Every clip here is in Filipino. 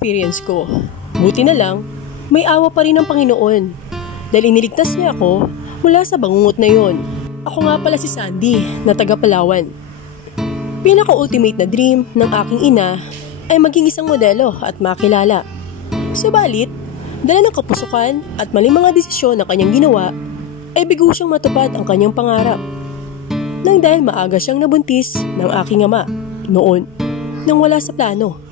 experience ko. Buti na lang, may awa pa rin ng Panginoon. Dahil iniligtas niya ako mula sa bangungot na yon. Ako nga pala si Sandy na taga Palawan. Pinaka-ultimate na dream ng aking ina ay maging isang modelo at makilala. Subalit, dala ng kapusukan at maling mga desisyon na kanyang ginawa, ay bigo siyang matupad ang kanyang pangarap. Nang dahil maaga siyang nabuntis ng aking ama noon, nang wala sa plano.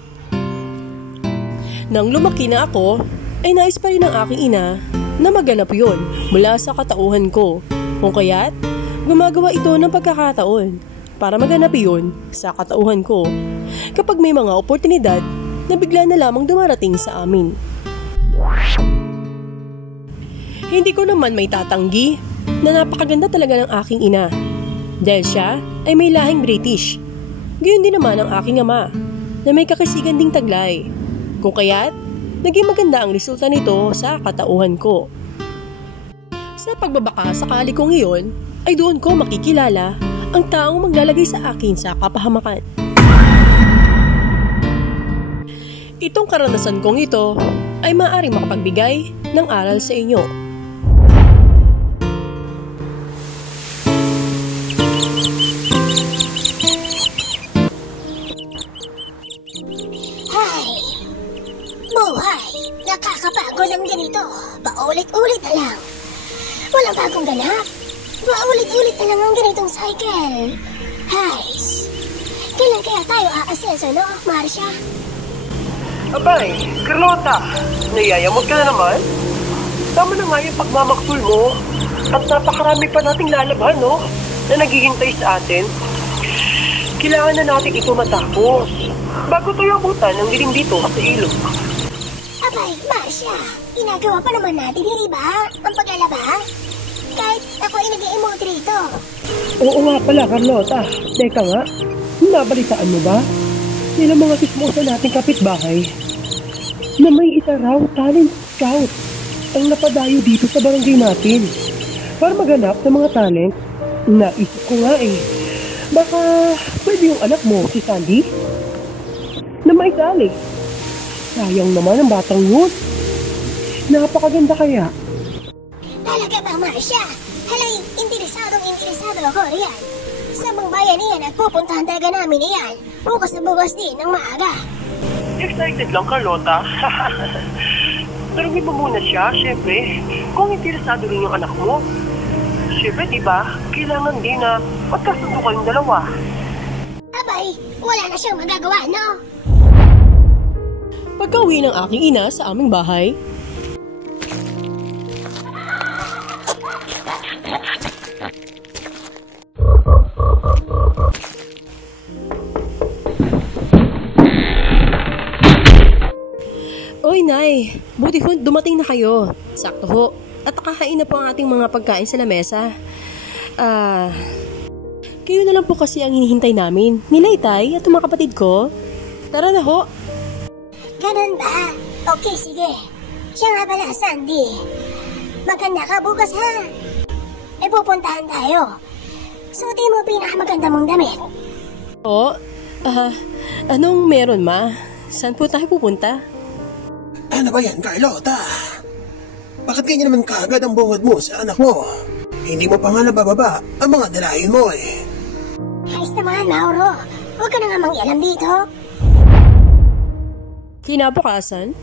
Nang lumaki na ako, ay nais pa rin ng aking ina na maganap yun mula sa katauhan ko. Kung kaya't, gumagawa ito ng pagkakataon para maganap yun sa katauhan ko kapag may mga oportunidad na bigla na lamang dumarating sa amin. Hindi ko naman may tatanggi na napakaganda talaga ng aking ina dahil siya ay may lahing British. Gayon din naman ang aking ama na may kakasigan ding taglay. Kung kaya't, naging maganda ang resulta nito sa katauhan ko. Sa pagbabaka sakali kong iyon, ay doon ko makikilala ang taong maglalagay sa akin sa kapahamakan. Itong karanasan kong ito ay maaaring makapagbigay ng aral sa inyo. Hay! Buhay! Nakakapagod ang ganito. Paulit-ulit na lang. Walang bagong ganap. Paulit-ulit na lang ang ganitong cycle. Hays! Kailan kaya tayo aasenso, no, Marcia? Abay, Carlota, nayayamot ka na naman? Tama na nga yung pagmamaksul mo. At napakarami pa nating lalaban, no? Na naghihintay sa atin. Kailangan na natin ito matapos bago tayo abutan ng dilim dito sa ilog. Abay, Marcia, ginagawa pa naman natin, hindi ba? Ang paglalaba? Kahit ako ay nag-i-emote rito. Oo nga pala, Carlota. Teka nga, nabalitaan mo ba? Yan ang mga kismosa nating kapitbahay na may isa raw talent scout ang napadayo dito sa barangay natin para maghanap ng mga talent. Naisip ko nga baka pwede yung anak mo, si Sandy, na maisali. Sayang naman ang batang yun. Napakaganda kaya. Talaga ba, Marcia? Halay, interesado ako riyan. Sa mga bayan iyan at pupuntahan talaga namin iyan. Bukas na bukas din ng maaga. Excited lang, Carlota. Tanungin mo muna siya, syempre, kung interesado rin yung anak mo. Syempre, diba, kailangan din na magkasundo kayong dalawa. Abay, wala na siyang magagawa, no? Pagka-uwi ng aking ina sa aming bahay, Oy, Nay! Buti ho, dumating na kayo. Sakto ho. At nakahain na po ang ating mga pagkain sa lamesa. Kayo na lang po kasi ang hinihintay namin. Nila Itay at mga kapatid ko. Tara na ho. Ganun ba? Okay, sige. Siya nga pala, Sandy. Maganda ka bukas, ha? May pupuntahan tayo. Suotin mo pinakamaganda mong damit. Anong meron, Ma? Saan po tayo pupunta? Ano ba yan, Carlota? Bakit ganyan naman kaagad ang bungad mo sa anak mo? Hindi mo pa nga nabababa ang mga dalahin mo Ayos naman, Mauro. Huwag ka na nga mangialam dito. Kinabukasan?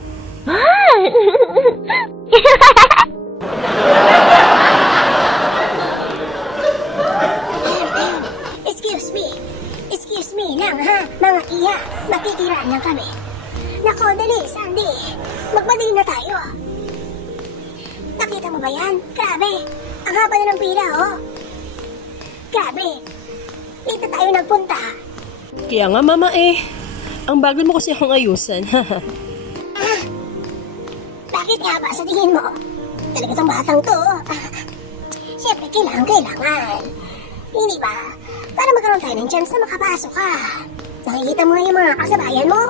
Excuse me lang, ha? Mga iya, makikiraan lang kami. Nako, dali, Sandy. Magmadali na tayo. Nakita mo ba yan? Grabe. Ang haba na ng pila, oh. Grabe. Dito tayo nagpunta. Kaya nga, Mama ang bagal mo kasi akong ayusan. Bakit nga ba sa tingin mo? Talaga tong batang to. Siyempre, kailangan. Hindi ba? Para magkaroon tayo ng chance na makapasok ka. Nakikita mo nga yung mga kasabayan mo.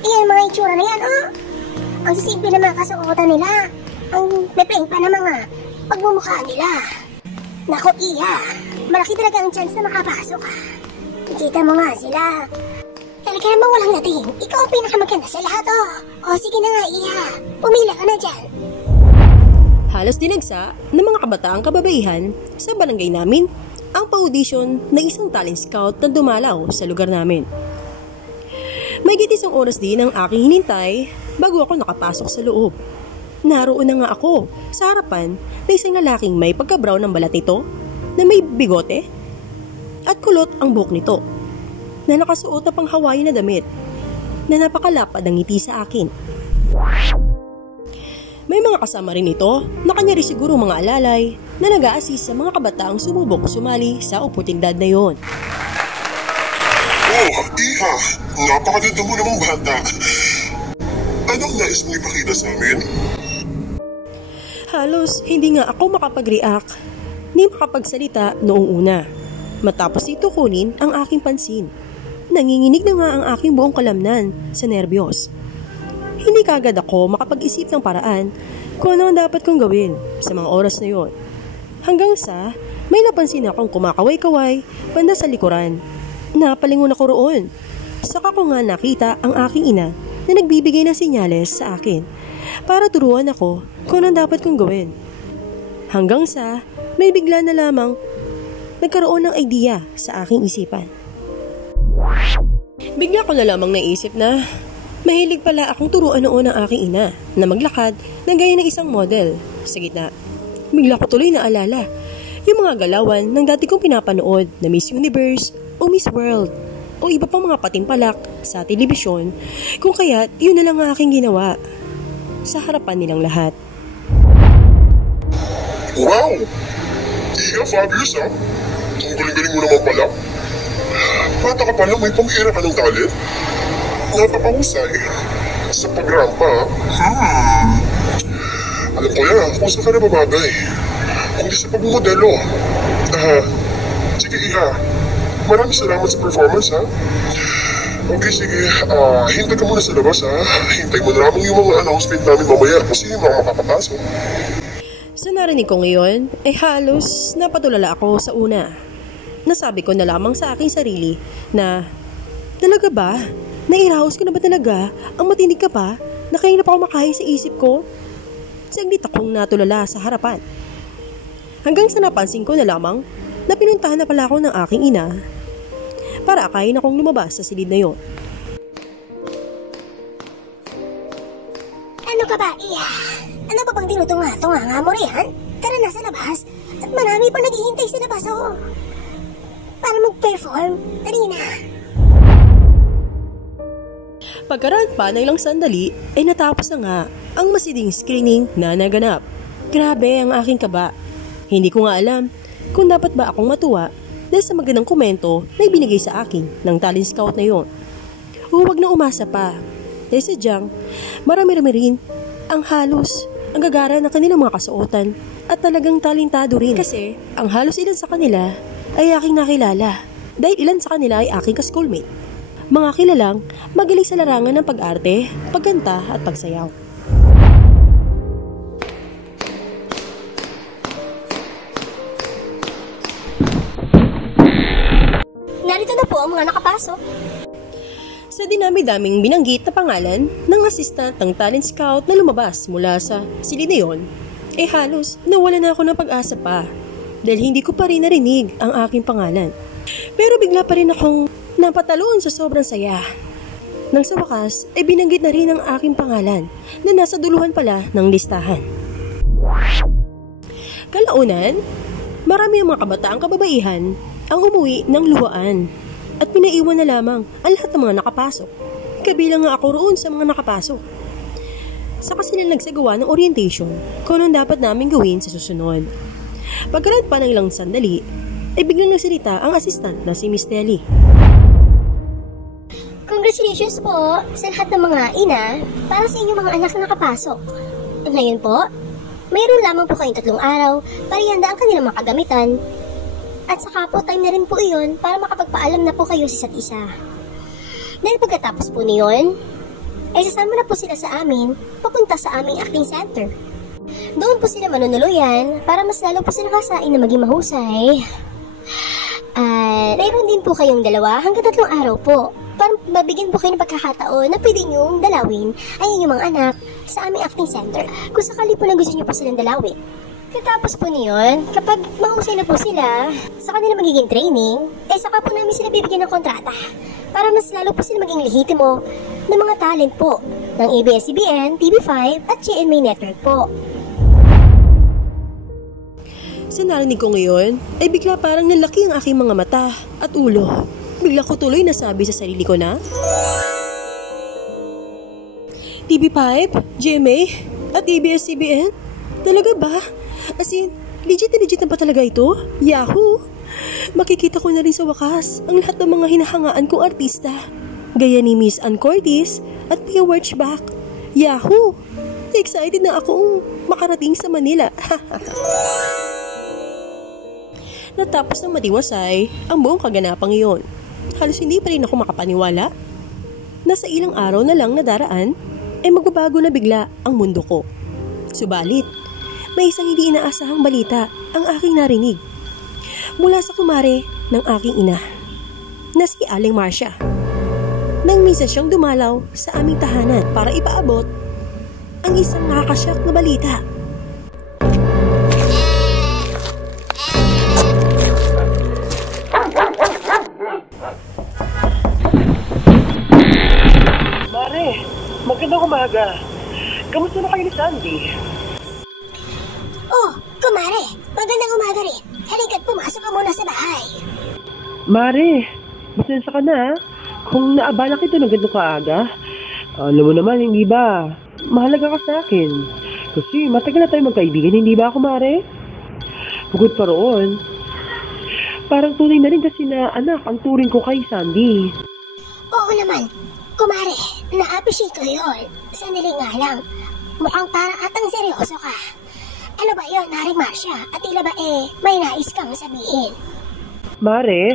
Iyan mga itsura na yan, oh. Ang sisimple na mga kasuotan nila. Ang pepeng pa na mga pagmumukha nila. Naku, Iya. Malaki talaga ang chance na makapasok ka. Nakita mo nga sila. Talaga namang walang dating. Ikaw ang pinakamaganda sa lahat, oh. O sige na nga, Iha. Pumila ka na dyan. Halos dinagsa ng mga kabataang kababaihan sa barangay namin ang pa-audition na isang talent scout na dumalaw sa lugar namin. May isang oras din ang aking hinintay bago ako nakapasok sa loob. Naroon na nga ako sa harapan na isang lalaking may pagka-brown ng balat nito na may bigote at kulot ang buhok nito na nakasuot na pang Hawaii na damit na napakalapad ang ngiti sa akin. May mga kasama rin ito na kanya rin siguro mga alalay na nag-a-assist sa mga kabataang sumubok sumali sa oportunidad na yon. Oh, Iha! Napakaganda mo namang bata. Anong nais mong ipakita sa amin? Halos hindi nga ako makapag-react ni makapagsalita noong una. Matapos ito kunin ang aking pansin. Nanginginig na nga ang aking buong kalamnan sa nerbiyos. Hindi kagad ako makapag-isip ng paraan kung ano ang dapat kong gawin sa mga oras na yon. Hanggang sa may napansin akong kumakaway-kaway banda sa likuran. Napalingon ako roon. Saka ko nga nakita ang aking ina na nagbibigay ng senyales sa akin para turuan ako kung ano dapat kong gawin. Hanggang sa may bigla na lamang nagkaroon ng idea sa aking isipan. Bigla ko na lamang naisip na mahilig pala akong turuan noon ng aking ina na maglakad na gaya ng isang model sa gitna. Bigla ko tuloy na alala yung mga galawan ng dati kong pinapanood na Miss Universe o Miss World o iba pang mga patimpalak sa telebisyon, kung kaya't yun na lang ang aking ginawa sa harapan nilang lahat. Wow! Iha, fabulous ha? Ang galing-galing mo naman pala. Bata ka pala, may pamihira ka ng talent. Napakahusay sa pagrampa ha? Alam ko yan, kung saan ka na babagay. Kung di sa pagmumodelo. Sige Iha, maraming salamat sa performance ha. Okay, sige. Hintay ka muna sa labas ha. Hintay mo na lamang yung mga announcement namin mamaya kasi yung mga makakapasok. Sa narinig ko ngayon, ay halos napatulala ako sa una. Nasabi ko na lamang sa aking sarili na, talaga ba? Nairaos ko na ba talaga? Ang matinig ka pa? Na kayo na pa kumakain sa isip ko? Saglit akong natulala sa harapan. Hanggang sa napansin ko na lamang na pinuntahan na pala ako ng aking ina para akayin akong lumabas sa silid na yon. Ano ka ba, Iha? Ano ba bang tinutunga-tunga nga mo riyan? Tara na sa labas at marami pa naghihintay sa labas, oh. Para mag-perform. Dali na. Pagkaraan pa ng ilang sandali ay natapos na nga ang masiding screening na naganap. Grabe ang aking kaba. Hindi ko nga alam kung dapat ba akong matuwa dahil sa magandang komento na ibinigay sa akin ng talent scout na yon. Huwag na umasa pa dahil sadyang marami-rami rin ang halos ang gagara ng kanilang mga kasuotan at talagang talentado rin kasi ang halos ilan sa kanila ay aking nakilala dahil ilan sa kanila ay aking ka-schoolmate. Mga kilalang magaling sa larangan ng pag-arte, pagkanta at pagsayaw. Narito na po ang mga nakapasok. Sa dinami-daming binanggit na pangalan ng assistant ng talent scout na lumabas mula sa silid na yon, eh halos nawala na ako ng pag-asa pa dahil hindi ko pa rin narinig ang aking pangalan. Pero bigla pa rin akong napataloon sa sobrang saya. Nang sa wakas ay binanggit na rin ang aking pangalan na nasa duluhan pala ng listahan. Kalaunan, marami ang mga kabataang kababaihan ang umuwi ng luhaan at pinaiwan na lamang ang lahat ng mga nakapasok. Kabilang nga ako roon sa mga nakapasok. Saka sila nagsagawa ng orientation kung anong dapat namin gawin sa susunod. Pagkaraan pa ng ilang sandali, ay biglang nagsalita ang assistant na si Miss Telly. Congratulations po sa lahat ng mga ina para sa inyong mga anak na nakapasok. Ngayon po, mayroon lamang po kayong 3 araw para ihanda ang kanilang mga kagamitan. At saka po time na rin po iyon para makapagpaalam na po kayo sa isa't isa. Dahil pagkatapos po niyon, ay sasama na po sila sa amin papunta sa aming acting center. Doon po sila manunuluyan para mas lalo po sila kasain na maging mahusay. Mayroon din po kayong 2 hanggang 3 araw po parang mabigyan po kayo ng pagkakataon na pwede niyong dalawin ay inyong mga anak sa aming acting center kung sakali po na gusto niyo po silang dalawin. Katapos po niyon, kapag mahusay na po sila sa kanila magiging training, saka po namin sila bibigyan ng kontrata para mas lalo po sila maging lehitimo ng mga talent po ng ABS-CBN, TV5 at GMA Network po. Sa narinig ko ngayon, ay bigla parang nalaki ang aking mga mata at ulo. Bigla ko tuloy nasabi sa sarili ko na TV5, GMA, at ABS-CBN? Talaga ba? As in, legit na ba talaga ito? Yahoo! Makikita ko na rin sa wakas ang lahat ng mga hinahangaan kong artista. Gaya ni Miss Ann Curtis at Pia Wurtzbach. Yahoo! Excited na akong makarating sa Manila. Natapos ng matiwasay ang buong kaganapang iyon. Halos hindi pa rin ako makapaniwala. Nasa ilang araw na lang nadaraan, ay magbabago na bigla ang mundo ko. Subalit, may isang hindi inaasahang balita ang aking narinig. Mula sa kumare ng aking ina, na si Aling Marcia. Nang misa siyang dumalaw sa aming tahanan para ipaabot ang isang nakakasyak na balita. Mare, magandang umaga. Kamusta na kayo ni Sandy? Oh, kumare, magandang umaga rin. Halika't pumasok ka muna sa bahay. Mare, pasensya ka na kung naabala kita ng ganito kaaga. Alam mo naman, hindi ba? Mahalaga ka sa akin. Kasi matagal na tayo magkaibigan, hindi ba ako, Mare? Bukod pa roon, parang tunay na rin kasi na anak ang turing ko kay Sandy. Oo naman, kumare, na-appreciate ko yun. Sandali nga lang, mukhang parang atang seryoso ka. Ano ba yun, Maring Marcia? At tila ba may nais kang sabihin? Mare,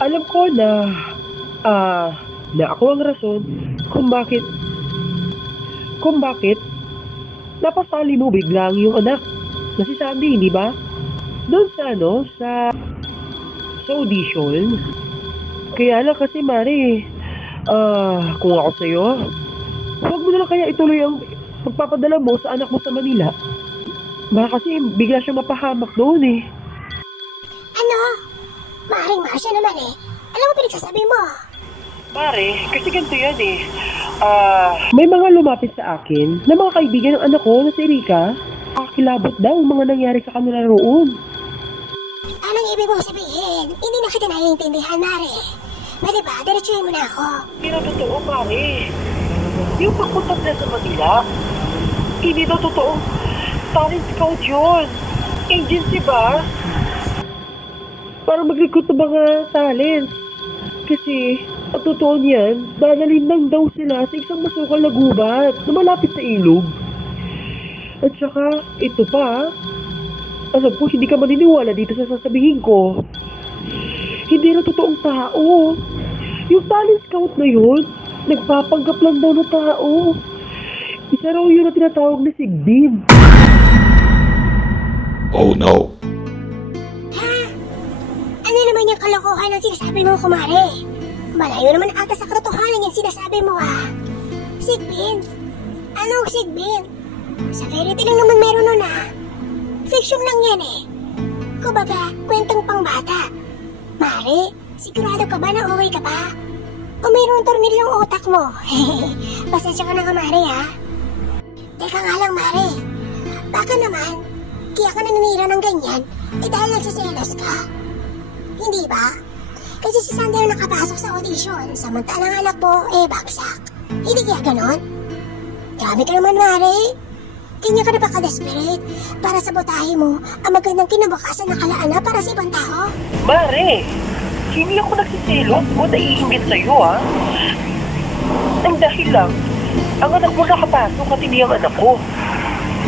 alam ko na ako ang rason kung bakit napasali mo biglang yung anak na si Sandy, hindi ba? Doon sa audition. Kaya lang kasi, Mare, kung ako sa'yo, huwag mo na lang kaya ituloy ang pagpapadala mo sa anak mo sa Manila. Baka kasi bigla siyang mapahamak doon eh. Ano? Maring Marcia naman eh. Alam mo pinagsasabi mo? Mare, kasi ganito yan eh. May mga lumapit sa akin na mga kaibigan ng anak ko na si Erika. Kakilabot daw ang mga nangyari sa kanila roon. Anong ibig mong sabihin? Hindi na kita naiintindihan, Mare. Pwede ba? Diretsuhin mo na ako. Hindi na totoo, Mare. Yung pagpunta nila sa Manila, hindi na totoo. Talent scout yun. Agency ba? Para mag-recruit ng mga talent. Kasi, ang totoo niyan, dadalhin lang daw sila sa isang masukal na gubat na malapit sa ilog. At saka, ito pa, alam ko, hindi ka maniniwala dito sa sasabihin ko. Hindi na totoong tao. Yung talent scout na yun, nagpapanggap lang daw na tao. Isa raw yun na tinatawag na Sigbin. Oh no. Ha? Ano naman yung kalokohan ng sinasabi mo, kumare? Malayo naman ata sa katotohanan yung sinasabi mo, ha? Sigbin? Anong Sigbin? Sa fairy tale lang naman meron nun, ha? Fiction lang yan, eh. Kumbaga, kwentong pangbata. Mare, sigurado ka ba na okay ka pa? O mayroong tornilyo yung utak mo? Pasensya ka na nga, Mare, ha? Teka nga lang, Mare. Baka naman, kaya ka naninira ng ganyan, dahil nagsiselos ka. Hindi ba? Kasi si Sandy ang nakapasok sa audition, samantalang anak mo, bagsak. Hindi kaya ganon? Grabe ka naman, Mare. Kanya ka na ba ka-desperate para sabotahin mo ang magandang kinabukasan na kalaana para sa ibang tao? Mare, hindi ako nagsiselos o naiingit sa'yo, ha? Ang dahil lang, ang anak mo nakapasok at hindi ang anak ko.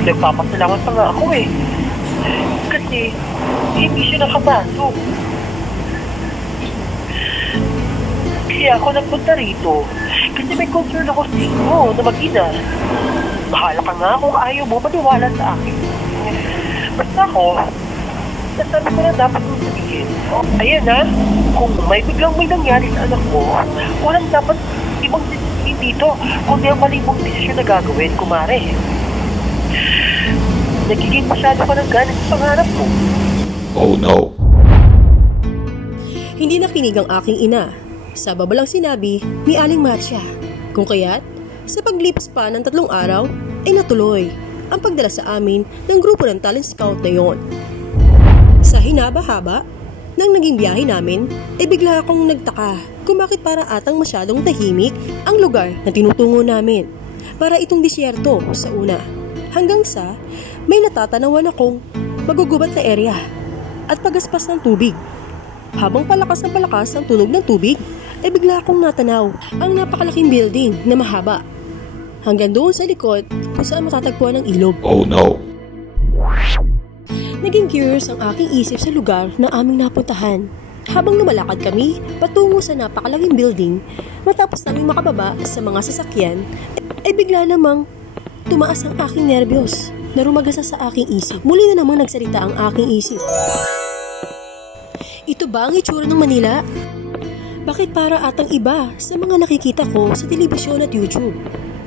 Nagpapasalamat pa nga ako eh. Kasi, hindi siya nakapasok. Kaya ako nagpunta rito. Kasi may concern ako sa inyo na mag-ina. Bahala ka nga kung ayaw mo maniwala sa akin. Basta ako, nasabi ko na dapat mong sabihin. Ayan ha, kung may nangyari sa anak mo, walang dapat ibang desisyon dito, kundi ang mali mong desisyon na gagawin, kumare. Nagiging masyado ka ng galit sa pangarap mo. Oh no. Hindi nakinig ang aking ina. Sa babalang sinabi ni Aling Marcia. Kung kaya't, sa paglipas pa ng 3 araw, ay natuloy ang pagdala sa amin ng grupo ng talent scout na yon. Sa hinaba-haba nang naging biyahe namin, ay bigla akong nagtaka kung bakit para atang masyadong tahimik ang lugar na tinutungo namin. Para itong disyerto sa una. Hanggang sa may natatanawan akong magugubat na area at pagaspas ng tubig. Habang palakas ang tunog ng tubig, ay bigla akong natanaw ang napakalaking building na mahaba. Hanggang doon sa likod kung saan matatagpuan ang ilog. Oh no. Naging curious ang aking isip sa lugar na aming napuntahan. Habang lumalakad kami patungo sa napakalaking building, matapos naming makababa sa mga sasakyan, ay bigla namang tumaas ang aking nerbiyos na rumagasa sa aking isip. Muli na namang nagsalita ang aking isip. Ito ba ang itsura ng Manila? Bakit para atang iba sa mga nakikita ko sa telebisyon at YouTube?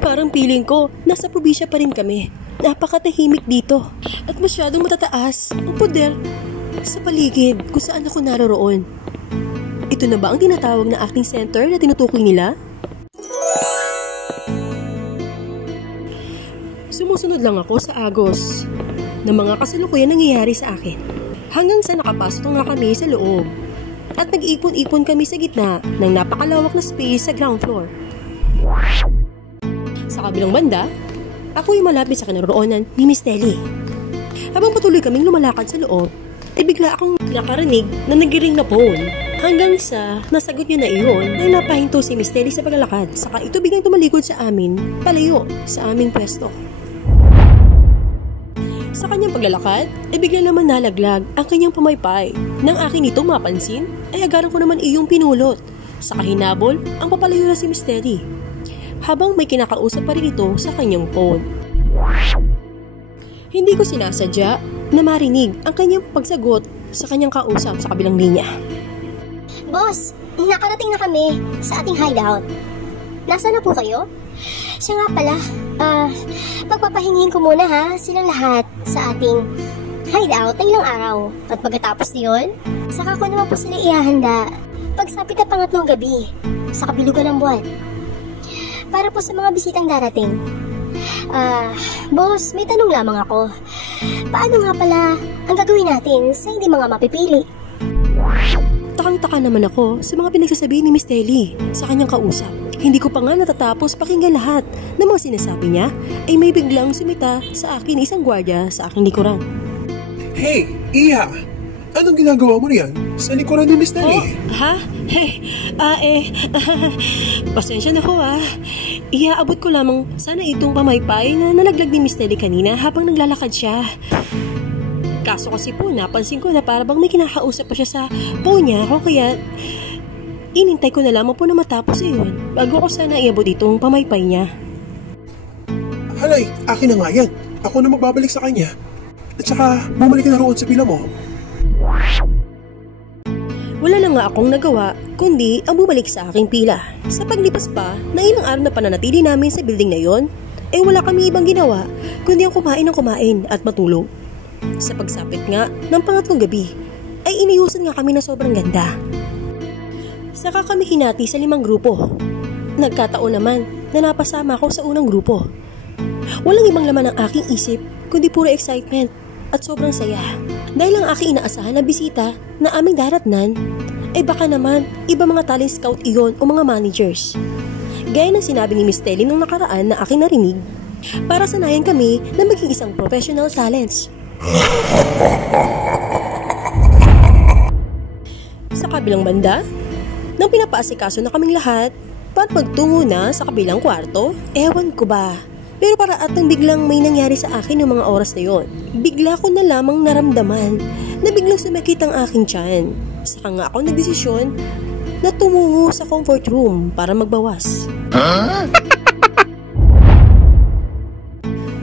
Parang feeling ko, nasa probinsya pa rin kami. Napakatahimik dito at masyadong matataas ang poder sa paligid kung saan ako naroroon. Ito na ba ang tinatawag na acting center na tinutukoy nila? Sumusunod lang ako sa agos ng mga kasalukuyan nangyayari sa akin. Hanggang sa nakapasok na kami sa loob at nag-ipon-ipon kami sa gitna ng napakalawak na space sa ground floor. Sa kabilang banda, ako'y malapit sa kinaroonan ni Miss Telly. Habang patuloy kaming lumalakad sa loob, ay bigla akong nakarinig na nagiring na phone. Hanggang sa nasagot niya na iyon nang napahinto si Miss Telly sa paglalakad. Saka ito biglang tumalikod sa amin, palayo sa aming pwesto. Sa kanyang paglalakad, ay bigla naman nalaglag ang kanyang pamaypay. Nang akin itong mapansin, ay agaran ko naman iyong pinulot. Sa kahinabol, ang papalayo na si Miss Telly. Habang may kinakausap pa rin ito sa kanyang phone. Hindi ko sinasadya na marinig ang kanyang pagsagot sa kanyang kausap sa kabilang linya. Boss, nakarating na kami sa ating hideout. Nasaan na po kayo? Siya nga pala, pagpapahingihin ko muna ha, silang lahat sa ating hideout na ilang araw. At pagkatapos niyon, saka ko naman po sila ihahanda pagsapit na pangatlong gabi sa kabilugan ng buwan. Para po sa mga bisitang darating. Boss, may tanong lamang ako. Paano nga pala ang gagawin natin sa hindi mga mapipili? Takang-taka naman ako sa mga pinagsasabi ni Miss Telly sa kanyang kausap. Hindi ko pa nga natatapos pakinggan lahat ng mga sinasabi niya ay may biglang sumita sa akin isang gwardiya sa aking likuran. Hey, Iha! Anong ginagawa mo riyan sa likuran ni Miss Telly? Oh, ha? Pasensya na ko Iaabot ko lamang sana itong pamaypay na nalaglag ni Miss Telly kanina habang naglalakad siya. Kaso kasi po, napansin ko na parang may kinakausap pa siya sa phone niya ko kaya inintay ko na lamang po na matapos iyon bago ko sana iabot itong pamaypay niya. Halay, akin na nga yan. Ako na magbabalik sa kanya. At saka, bumalik na roon sa pila mo. Wala na nga akong nagawa, kundi ang bumalik sa aking pila. Sa paglipas pa, na ilang araw na pananatili namin sa building na yon, ay wala kami ibang ginawa, kundi ang kumain ng kumain at matulog. Sa pagsapit nga ng pangatlong gabi, ay iniyusan nga kami na sobrang ganda. Saka kami hinati sa 5 grupo. Nagkataon naman na napasama ako sa unang grupo. Walang ibang laman ang aking isip, kundi puro excitement at sobrang saya. Dahil ang aking inaasahan na bisita na aming daratnan, ay baka naman iba mga talent scout iyon o mga managers. Gaya ng sinabi ni Miss Telly nung nakaraan na aking narinig, para sanayan kami na maging isang professional talents. Sa kabilang banda, nang pinapaasikaso na kaming lahat, para magtungo na sa kabilang kwarto, ewan ko ba. Pero para atang biglang may nangyari sa akin ng mga oras na yon. Bigla ko na lamang naramdaman na biglang sumakit ang aking tiyan. Saka nga ako nagdesisyon na tumungo sa comfort room para magbawas.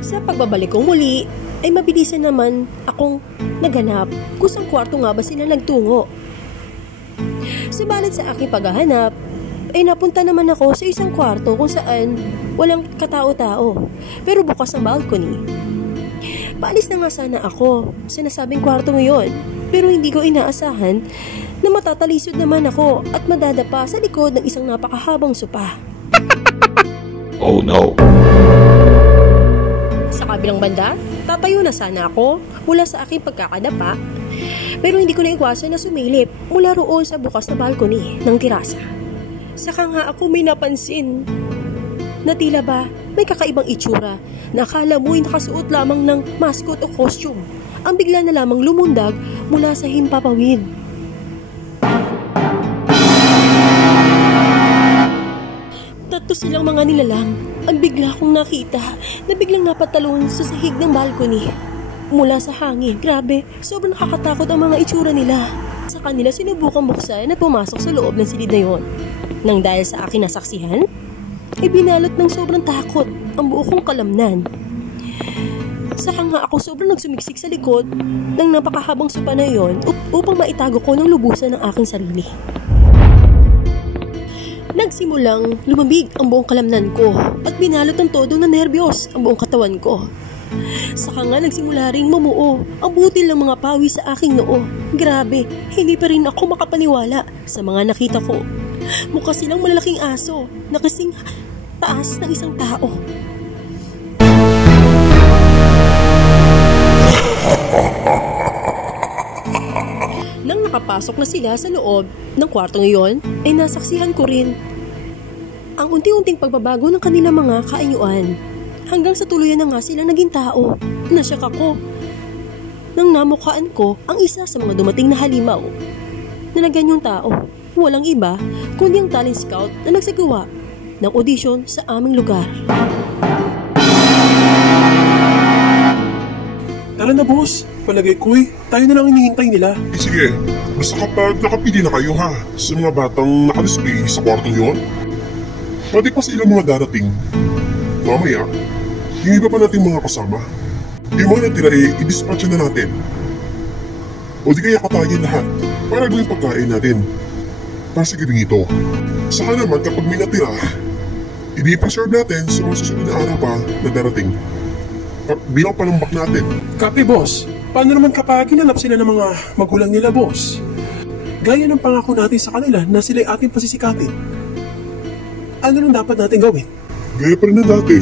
Sa pagbabalik ko muli, ay mabilisan naman akong naghanap kung saan kwarto nga ba sila nagtungo. Subalit sa aking paghahanap, ay napunta naman ako sa isang kwarto kung saan walang katao-tao, pero bukas ang balcony. Paalis na nga sana ako sa nasabing kwarto ngayon, pero hindi ko inaasahan na matatalisod naman ako at madadapa sa likod ng isang napakahabang sopa. Oh no! Sa kabilang banda, tatayo na sana ako mula sa aking pagkakadapa, pero hindi ko naiwasan na sumilip mula roon sa bukas na balcony ng tirasa. Saka nga ako may napansin na tila ba may kakaibang itsura na akala mo'y nakasuot lamang ng mascot o costume ang bigla na lamang lumundag mula sa himpapawid. Tatlo silang mga nilalang ang bigla kong nakita na biglang napatalon sa sahig ng balcony mula sa hangin. Grabe, sobrang nakakatakot ang mga itsura nila. Sa kanila sinubukang buksan at pumasok sa loob ng silid na yon. Nang dahil sa aking nasaksihan, ibinalot ng sobrang takot ang buo kong kalamnan. Saka nga ako sobrang nagsumiksik sa likod ng napakahabang sopa na yon upang maitago ko ng lubusan ng aking sarili. Nagsimulang lumabig ang buong kalamnan ko at binalot ng todo ng nerbiyos ang buong katawan ko. Saka nga nagsimula ring mamuo ang butil ng mga pawi sa aking noo. Grabe, hindi pa rin ako makapaniwala sa mga nakita ko. Mukha silang malalaking aso na kasing taas ng isang tao. Nang nakapasok na sila sa loob ng kwarto ngayon, ay nasaksihan ko rin ang unti-unting pagbabago ng kanilang mga kaanyuan. Hanggang sa tuluyan na nga sila naging tao. Nasyak ako nang namukhaan ko ang isa sa mga dumating na halimaw na naganyong tao. Walang iba kundi ang talent scout na nagsagawa ng audition sa aming lugar. Tara na boss, palagay ko'y tayo na lang hinihintay nila. Sige, basta kapag nakapili na kayo ha, sa mga batang nakadisplay sa kwartong yon, pwede pa sila mga darating. Mamaya, yung iba pa nating mga kasama, yung mga natira i-dispatch na natin. O di kaya katayin lahat para gawing pagkain natin para sa gabing ito. Saka naman kapag may natira, i-preserve natin sa mga susunod na araw pa na darating. Bilang palambak natin. Copy boss, paano naman kapag hinanap sila ng mga magulang nila boss? Gaya ng pangako natin sa kanila na sila'y ating pasisikatin. Ano nang dapat natin gawin? Gaya pa rin na dati.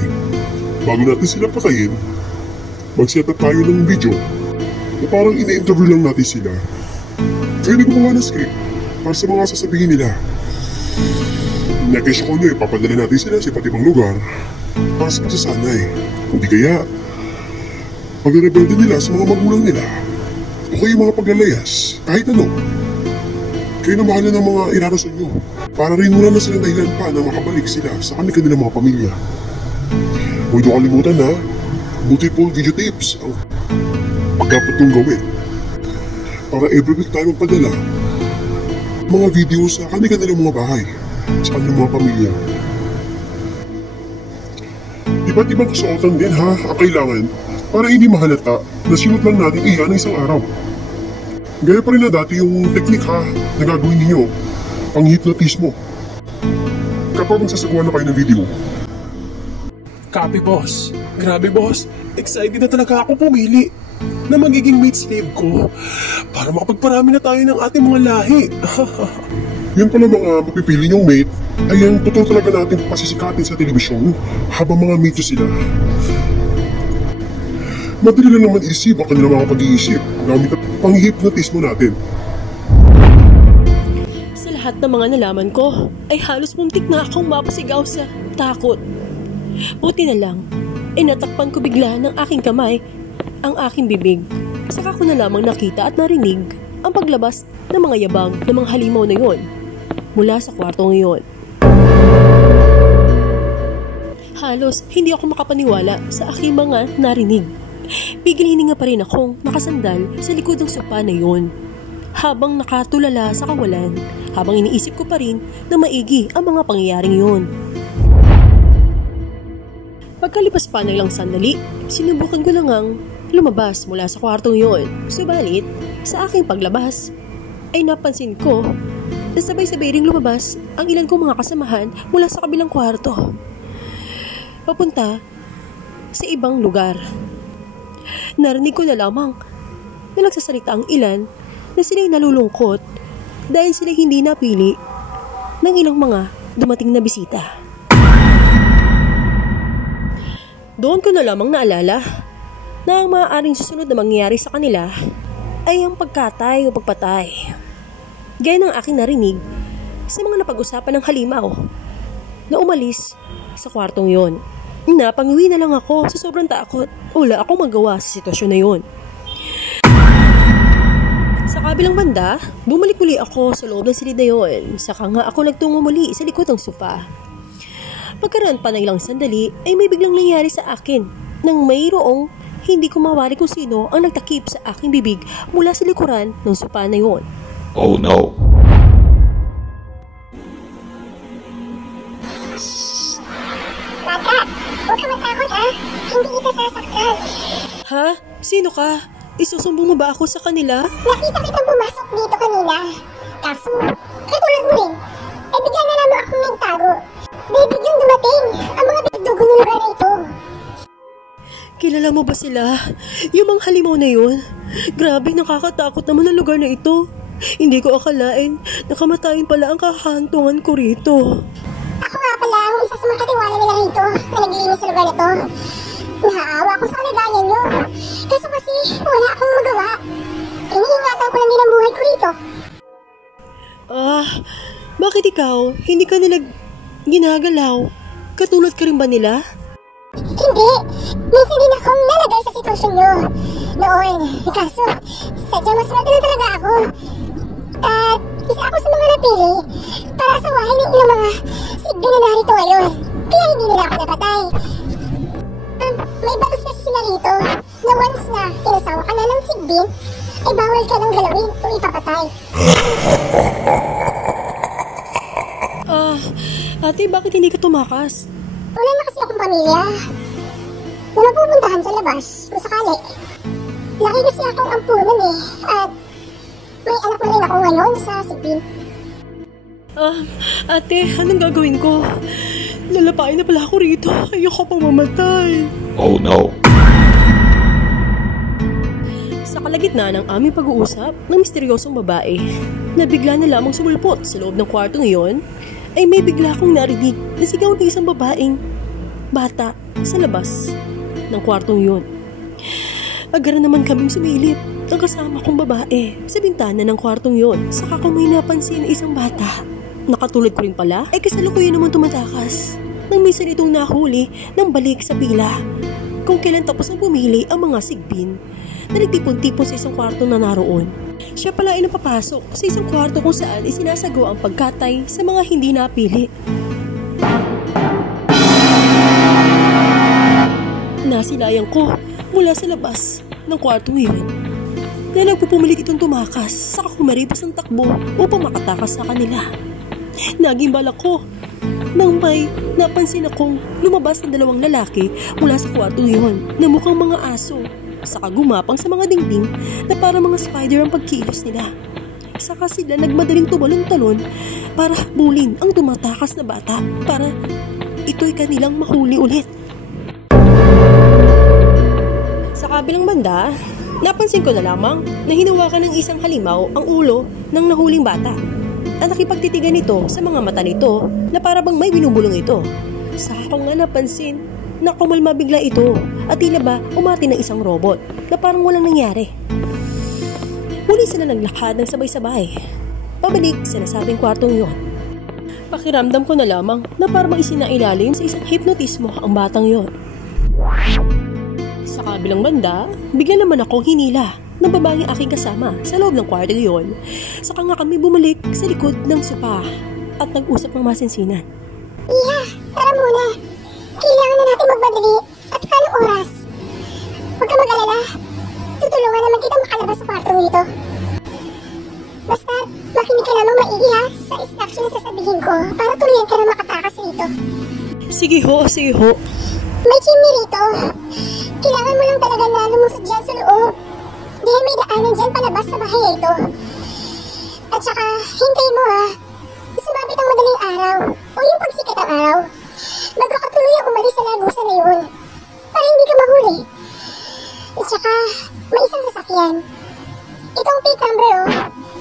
Bago natin sila patayin, mag-set up tayo ng video na parang ina-interview lang natin sila. Kaya gumawa ng script para sa mga sasabihin nila. Nakasya ko nyo, ipapadala natin sila sa iba't ibang lugar para sa pagsasanay. Hindi kaya, pag-rebelde nila sa mga magulang nila o kayo mga paglalayas, kahit ano. Kayo na bahala ng mga irarason nyo para rin wala na silang dahilan pa na makabalik sila sa kanilang mga pamilya. Huwag nyo kalimutan na, multiple video tapes ang dapat nung gawin para every week tayo magpadala mga video sa kanilang mga bahay, sa kanilang mga pamilya. Iba't ibang kasuotan din ha ang kailangan para hindi mahalata na sinut lang natin iyan ng isang araw. Gaya pa rin na dati yung teknik ha na gagawin ninyo, pang-hypnotismo. Kapag magsasagawa na kayo ng video. Copy boss. Grabe boss, excited na talaga ako pumili na magiging mate slave ko para makapagparami na tayo ng ating mga lahi. Yun pala mga mapipili yung mate ay ang totoo talaga natin pasisikatin sa telebisyon habang mga mate sila. Madali lang naman isip ang kanilang mga pag-iisip gamit ang pang-hypnotismo natin. Sa lahat ng mga nalaman ko, ay halos muntik na akong mapasigaw sa takot. Buti na lang, natakpan ko bigla ng aking kamay ang aking bibig. Saka ko na lamang nakita at narinig ang paglabas ng mga yabang ng mga halimaw na yon mula sa kwartong iyon. Halos hindi ako makapaniwala sa aking mga narinig. Bigla hininga pa rin akong nakasandal sa likod ng sopa na yon habang nakatulala sa kawalan, habang iniisip ko pa rin na maigi ang mga pangyayaring yon. Pagkalipas pa ng ilang sandali, sinubukan ko lang ang lumabas mula sa kwartong yon. Subalit, sa aking paglabas, ay napansin ko na sabay-sabay ring lumabas ang ilan kong mga kasamahan mula sa kabilang kwarto. Papunta sa ibang lugar. Narinig ko na lamang na nagsasalita ang ilan na sila'y nalulungkot dahil sila'y hindi napili ng ilang mga dumating na bisita. Doon ko na lamang naalala na ang maaaring susunod na mangyayari sa kanila ay ang pagkatay o pagpatay. Gaya ng aking narinig sa mga napag-usapan ng halimaw na umalis sa kwartong yon. Napanguwi na lang ako sa sobrang takot. Wala akong magawa sa sitwasyon na yon. Sa kabilang banda, bumalik muli ako sa loob ng silid na yon. Saka nga ako nagtungo muli sa likod ng sofa. Pagkaraan pa ng ilang sandali ay may biglang nangyari sa akin nang mayroong hindi ko mawari kung sino ang nagtakip sa aking bibig mula sa likuran ng sofa na yon. Oh no! Bata, huwag ka matakot ha. Hindi kita sasaktan. Ha? Sino ka? Isusumbong mo ba ako sa kanila? Nakita kitang pumasok dito kanina. Kaso, katulad mo rin. Eh bigla na lamang akong nagtago. Dahil biglang dumating ang mga bigdugo ng lugar na ito. Kilala mo ba sila? Yung mga halimaw na yun? Grabe, nakakatakot naman ang lugar na ito. Hindi ko akalain na kamatayin pala ang kahantungan ko rito. Ako nga pala ang isa sa mga katiwala nila rito na naglilinis sa lugar na to. Nahaawa ako sa kalagayan nyo. Kaso kasi wala akong magawa. Iniingatan ko lang din ang buhay ko rito. Bakit ikaw? Hindi ka nila ginagalaw? Katulad ka rin ba nila? Hindi. Minsan din akong nalagay sa sitwasyon nyo. Noon. Kaso, sadyang maswerte na talaga ako. At isa ako sa mga napili para sawahin ng ilang mga sigbi na narito ngayon. Kaya hindi nila ako napatay. May batas kasi sila rito na once na inasawa ka na ng sigbin, ay bawal ka nang galawin o ipapatay. Ate, bakit hindi ka tumakas? Wala na kasi akong pamilya na mapupuntahan sa labas kung sakali. Laki kasi akong ampunan at may anak na rin ako ngayon sa sigbin. Ate, anong gagawin ko? Lalapain na pala ako rito. Ayoko pang mamatay. Oh no! Sa kalagitnaan ng aming pag-uusap ng misteryosong babae na bigla na lamang sumulpot sa loob ng kwartong iyon, ay may bigla akong narinig na sigaw ng isang babaeng bata sa labas ng kwartong iyon. Agad naman kaming sumilip ang kasama kong babae sa bintana ng kwartong iyon. Saka ko may napansin na isang bata. Nakatulad ko rin pala ay kasalukuyan naman tumatakas nang minsan itong nahuli ng balik sa pila kung kailan tapos na pumili ang mga sigbin na nagtipon-tipon sa isang kwarto na naroon. Siya pala ay napapasok sa isang kwarto kung saan isinasagawa ang pagkatay sa mga hindi napili. Nasilayan ko mula sa labas ng kwarto iyon na nagpupumilit itong tumakas saka kumaripas ang takbo upang makatakas sa kanila. Naging balak ko nang may napansin akong lumabas ng dalawang lalaki mula sa kwarto iyon na mukhang mga aso saka gumapang sa mga dingding na para mga spider ang pagkilos nila. Saka sila nagmadaling tumalon-talon para habulin ang tumatakas na bata para ito'y kanilang mahuli ulit. Sa kabilang banda, napansin ko na lamang na hinawakan ng isang halimaw ang ulo ng nahuling bata at nakipagtitigan nito sa mga mata nito na para bang may binubulong ito. Saka ko nga napansin na kumalma bigla ito at tila ba umati ng isang robot na parang walang nangyari. Muli sila naglakad ng sabay-sabay pabalik sa nasabing kwartong yon. Pakiramdam ko na lamang na parang isinailalim sa isang hipnotismo ang batang yon. Sa kabilang banda, bigla naman akong hinila ng babaeng aking kasama sa loob ng kwarto yon. Saka nga kami bumalik sa likod ng sopa at nag-usap ng masinsinan. Iha, tara muna. Kailangan na natin magmadali at anong oras. Huwag ka mag-alala. Tutulungan naman kita makalabas sa kwarto nito. Basta, makinig ka naman maigi ha sa instruction na sasabihin ko para tuluyan ka na makatakas rito. Sige ho, sige ho. May chimney rito. Kailangan mo lang talaga na lumusot dyan sa loob. Dahil may daanan dyan palabas sa bahay ito. At saka, hintayin mo ha. Sumabit ang madaling araw o yung pagsikat ng araw. Bago ka tuluyang umalis sa lagusan na yun. Para hindi ka mahuli. At saka, may isang sasakyan. Itong plate number oh.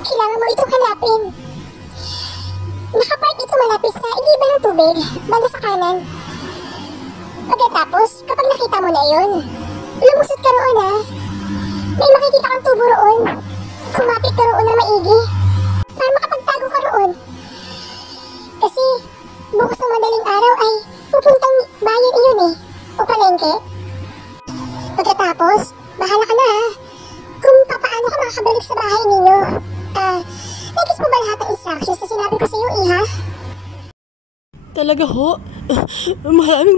Kailangan mo itong hanapin. Nakapark ito malapit sa igiba ng tubig, banda sa kanan. Pagkatapos, kapag nakita mo na yun, lumusot ka roon ha. May makikita kang tubo roon. Kumapit ka roon na maigi para makapagtago ka roon. Kasi bukas ng madaling araw ay pupuntang bayan iyon eh, o palengke. Pagkatapos, bahala ka na ha kung papaano ka makakabalik sa bahay ninyo. Nagis mo ba lahat ng instructions na sinabi ko sa iyo, Iha? Talaga ho?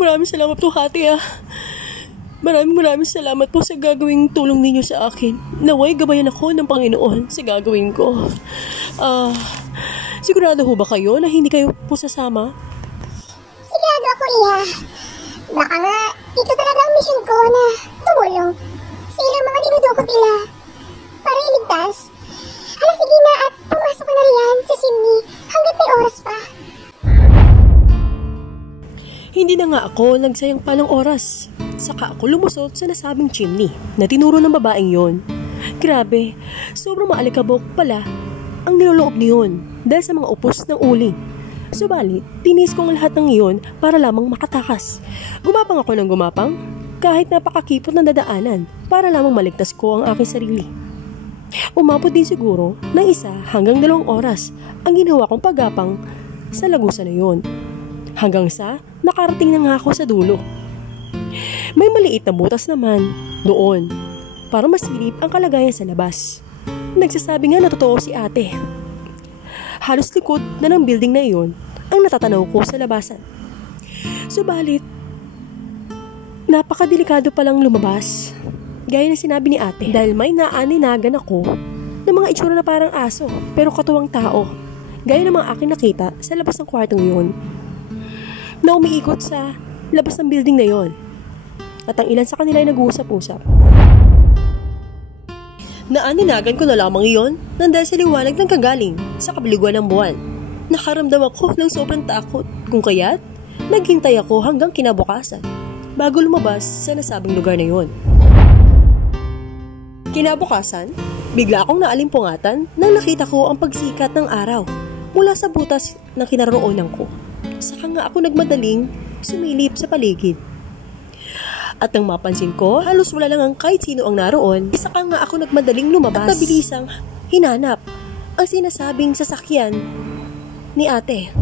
Maraming salamat po, Hati Maraming salamat po sa gagawing tulong ninyo sa akin. Naway gabayan ako ng Panginoon sa gagawin ko. Sigurado ho ba kayo na hindi kayo po sasama? Sigurado ako, Iha. Baka nga, ito talaga ang mission ko na tumulong sa ilang mga dinudukot nila para iligtas. Hala, sige na at pumasok ka na riyan sa chimney hanggat may oras pa. Hindi na nga ako nagsayang pa ng oras. Saka ako lumusot sa nasabing chimney na tinuro ng babaeng yon. Grabe, sobrang maalikabok pala ang niloloob niyon dahil sa mga upos ng uling. Subalit, tinis kong lahat ng iyon para lamang makatakas. Gumapang ako ng gumapang kahit napakakipot ng dadaanan para lamang maligtas ko ang aking sarili. Umabot din siguro ng 1 hanggang 2 oras ang ginawa kong paggapang sa lagusan na yun. Hanggang sa nakarating na nga ako sa dulo. May maliit na butas naman doon para masilip ang kalagayan sa labas. Nagsasabi nga na totoo si ate. Halos likod na ng building na iyon ang natatanaw ko sa labasan. Subalit, napakadelikado palang lumabas. Gaya ng sinabi ni ate, dahil may naaninagan ako ng mga itsura na parang aso pero katuwang tao. Gaya ng mga aking nakita sa labas ng kwartong iyon na umiikot sa labas ng building na iyon. At ang ilan sa kanila ay nag-uusap-usap. Naaninagan ko na lamang iyon nang dahil sa liwanag ng kagaling sa kabiliguan ng buwan. Nakaramdam ako ng sobrang takot kung kaya't naghintay ako hanggang kinabukasan bago lumabas sa nasabing lugar na iyon. Kinabukasan, bigla akong naalimpungatan nang nakita ko ang pagsikat ng araw mula sa butas ng kinaroroonan ko. Saka nga ako nagmadaling sumilip sa paligid. At nang mapansin ko, halos wala lang ang kahit sino ang naroon, saka nga ako nagmadaling lumabas at mabilisang hinanap ang sinasabing sasakyan ni ate.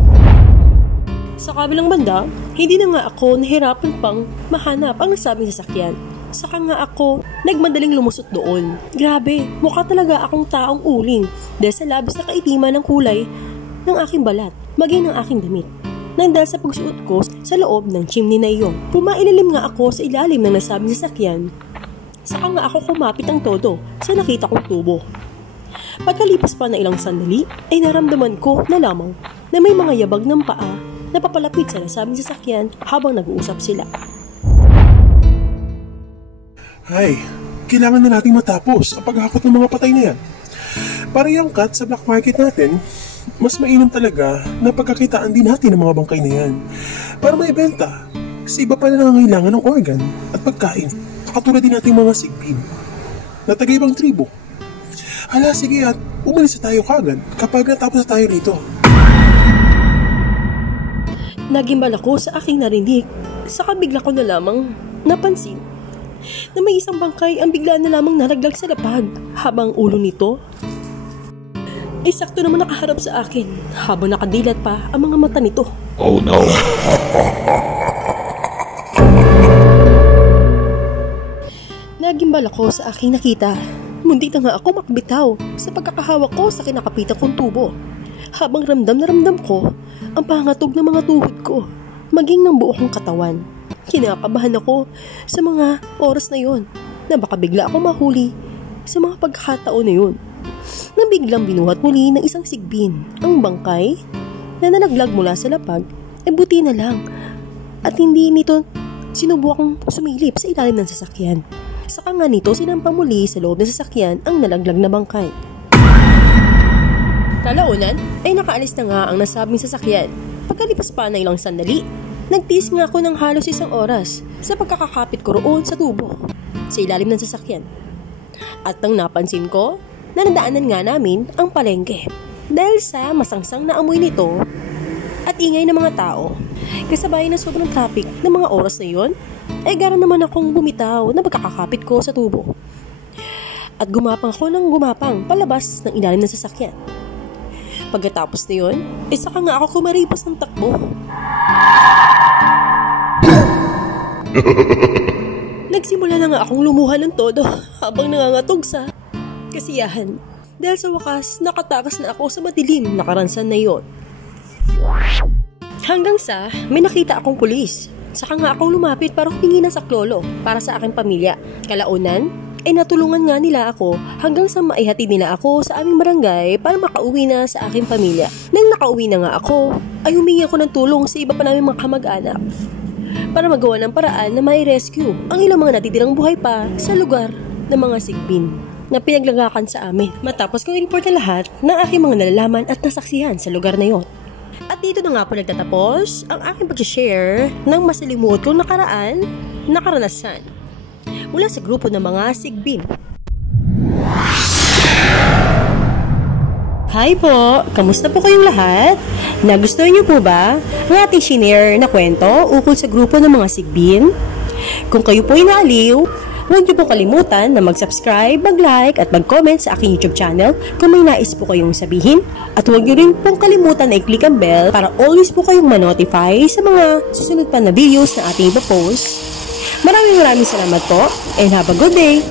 Sa kabilang banda, hindi na nga ako nahirapan pang mahanap ang nasabing sasakyan. Saka nga ako nagmadaling lumusot doon. Grabe, mukha talaga akong taong uling dahil sa labis na kaitiman ng kulay ng aking balat, maging ng aking damit. Nang dahil sa pagsuot ko sa loob ng chimney na iyon, pumailalim nga ako sa ilalim ng nasabing sasakyan. Saka nga ako kumapit ang todo sa nakita kong tubo. Pagkalipas pa ng ilang sandali, ay naramdaman ko na lamang na may mga yabag ng paa na papalapit sa nasabing sasakyan habang nag-uusap sila. Ay, kailangan na nating matapos ang paghakot ng mga patay na yan. Para iangkat sa black market natin, mas mainam talaga na pagkakitaan din natin ng mga bangkay na yan. Para maibenta sa iba pa na nangangailangan ng organ at pagkain. Katulad din nating mga sigbin na taga-ibang tribo. Hala, sige at umalis na tayo kagad kapag natapos na tayo rito. Nagimbal ako sa aking narinig. Saka bigla ko na lamang napansin na may isang bangkay ang bigla na lamang nalaglag sa lapag habang ulo nito ay sakto naman nakaharap sa akin habang nakadilat pa ang mga mata nito. Oh no! Nagimbal ako sa aking nakita. Muntik na nga ako makbitaw sa pagkakahawak ko sa kinakapitan kong tubo habang ramdam na ramdam ko ang pangatog ng mga tuhod ko maging ng buo kong katawan. Kinakabahan ako sa mga oras na yon na baka bigla ako mahuli sa mga pagkakataon na yon. Nang biglang binuhat muli ng isang sigbin ang bangkay na nalaglag mula sa lapag, buti na lang at hindi nito Sinubukan sumilip sa ilalim ng sasakyan. Saka nga nito sinampa muli sa loob ng sasakyan ang nalaglag na bangkay. Kalaunan ay nakaalis na nga ang nasabing sasakyan. Pagkalipas pa ng ilang sandali, nagtiis nga ako ng halos 1 oras sa pagkakakapit ko roon sa tubo sa ilalim ng sasakyan. At nang napansin ko, nadaanan nga namin ang palengke dahil sa masangsang na amoy nito at ingay ng mga tao. Kasabay na sobrang traffic ng mga oras na yon, ay gara naman akong bumitaw na pagkakakapit ko sa tubo. At gumapang ako ng gumapang palabas ng ilalim ng sasakyan. Pagkatapos na yon, ay saka nga ako kumaripas ng takbo. Nagsimula na nga akong lumuha ng todo habang nangangatog sa kasiyahan. Dahil sa wakas, nakatakas na ako sa madilim na karansan na yon. Hanggang sa may nakita akong pulis. Saka nga akong lumapit para humingi ng saklolo para sa aking pamilya. Kalaunan, ay natulungan nga nila ako hanggang sa maihatid nila ako sa aming barangay para makauwi na sa aking pamilya. Nang nakauwi na nga ako, ay humingi ako ng tulong sa iba pa namin mga kamag-anak para magawa ng paraan na may rescue ang ilang mga natitirang buhay pa sa lugar ng mga sigbin na pinaglagakan sa amin. Matapos kong i-report na lahat ng aking mga nalalaman at nasaksihan sa lugar na yon. At dito na nga po nagtatapos ang aking pag-share ng masalimuot kong nakaranasan mula sa grupo ng mga sigbin. Hi po! Kamusta po kayong lahat? Nagustuhan niyo po ba ang ating shinare na kwento ukol sa grupo ng mga sigbin? Kung kayo po ay naaliw, huwag niyo po kalimutan na mag-subscribe, mag-like at mag-comment sa aking YouTube channel kung may nais po kayong sabihin. At huwag niyo rin pong kalimutan na i-click ang bell para always po kayong ma-notify sa mga susunod pa na videos na ating ipopost. Maraming salamat po and have a good day!